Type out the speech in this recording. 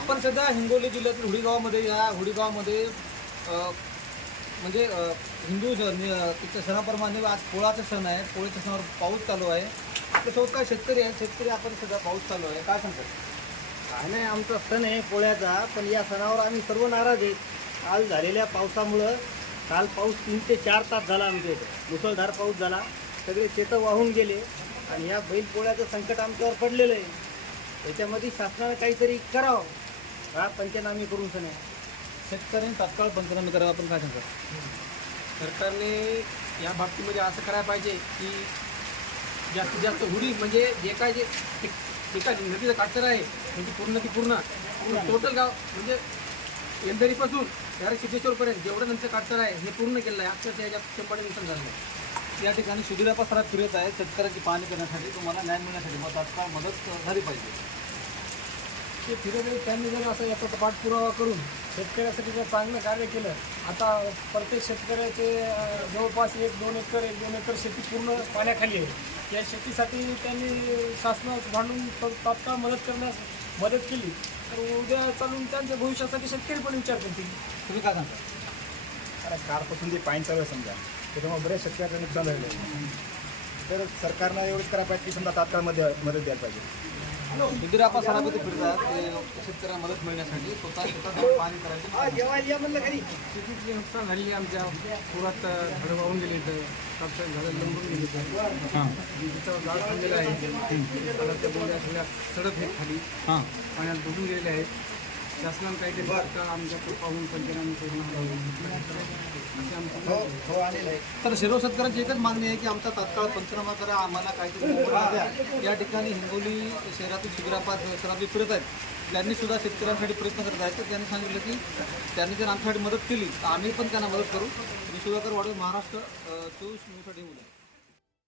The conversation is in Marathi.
आपण सध्या हिंगोली जिल्ह्यातील हुडी गावामध्ये या हुडी गावामध्ये म्हणजे हिंदू ज- तिच्या सणाप्रमाणे आज पोळाचा सण आहे. पोळीच्या सणावर पाऊस चालू आहे. आपल्यासोबत काय शेतकरी आहे? शेतकरी आपण सध्या पाऊस चालू आहे. काय सांगतात काय नाही आमचा सण आहे पोळ्याचा. पण या सणावर आम्ही सर्व नाराज आहेत काल झालेल्या पावसामुळं काल पाऊस तीन ते चार तास झाला आमच्या इथे. मुसळधार पाऊस झाला. सगळे शेतं वाहून गेले. आणि या बैलपोळ्याचं संकट आमच्यावर पडलेलं आहे. त्याच्यामध्ये शासनानं काहीतरी करावं. हा पंचनामे करून सण आहे. शेतकऱ्यांनी तात्काळ पंचनामे करावं आपण काय सांगतात सरकारने या बाबतीमध्ये असं करायला पाहिजे की जास्तीत जास्त हुडी म्हणजे जे काय जे ठिकाणी नदीचं काठर आहे म्हणजे पूर्ण ती पूर्ण टोटल गाव म्हणजे येंदरीपासून त्या सिद्धेश्वरपर्यंत जेवढं नंतर काठर आहे हे पूर्ण केलं आहे. अक्षरशः याच्यात शंभर नुकसान झालं. आहे या ठिकाणी सरात फिरत आहे शेतकऱ्याची पाहणी करण्यासाठी. तुम्हाला न्याय मिळण्यासाठी मग तात्काळ मदत झाली पाहिजे. ते फिरवले त्यांनी जर असं याचा पाठपुरावा करून शेतकऱ्यासाठी जर चांगलं कार्य केलं आता प्रत्येक शेतकऱ्याचे जवळपास एक दोन एकर एक दोन एकर शेती पूर्ण पाण्याखाली आहे. या शेतीसाठी त्यांनी शासनास भांडून तात्काळ मदत करण्यास मदत केली. तर उद्या चालून त्यांच्या भविष्यासाठी शेतकरी पण विचार करतील. तुम्ही काय सांगता? अरे कारपासून जे पाणी चालू आहे समजा त्याच्यामुळे बऱ्याच शेतकऱ्याचं नुकसान झालेलं आहे. तर सरकारनं एवढंच करायला पाहिजे की समजा तात्काळमध्ये मदत द्यायला पाहिजे. सुधीरापा सरापती फिरतात ते शेतकऱ्यांना मदत मिळण्यासाठी स्वतः शेतात पाहणी करायची. शेतीतली नुकसान झालेली आमच्या पुरात झाडं वाहून गेले इथं कापसाची झाडं लंबून गेली इथं तिथं झाड थांबलेलं आहे आता त्या बोंड्या सगळ्या सडक आहेत खाली. हां. पाण्यात बुडून गेलेले आहेत. शासनानं काहीतरी तात्काळ आमच्याकडे पाहून पंचनामे करून आणावं. अशी आमची हो हो आलेलं आहे हो. तर शिरो शेतकऱ्यांची एकच मागणी आहे की आमचा तात्काळ पंचनामा करा आम्हाला काहीतरी मोबदला द्या. या ठिकाणी हिंगोली शहरातील सुग्रापात शहरात फिरत आहेत. त्यांनी सुद्धा शेतकऱ्यांसाठी प्रयत्न करत आहेत. तर त्यांनी सांगितलं की त्यांनी जर आमच्यासाठी मदत केली तर आम्ही पण त्यांना मदत करू. मी सुधाकर वाडवे महाराष्ट्र चोवीस न्यूजसाठी मुलं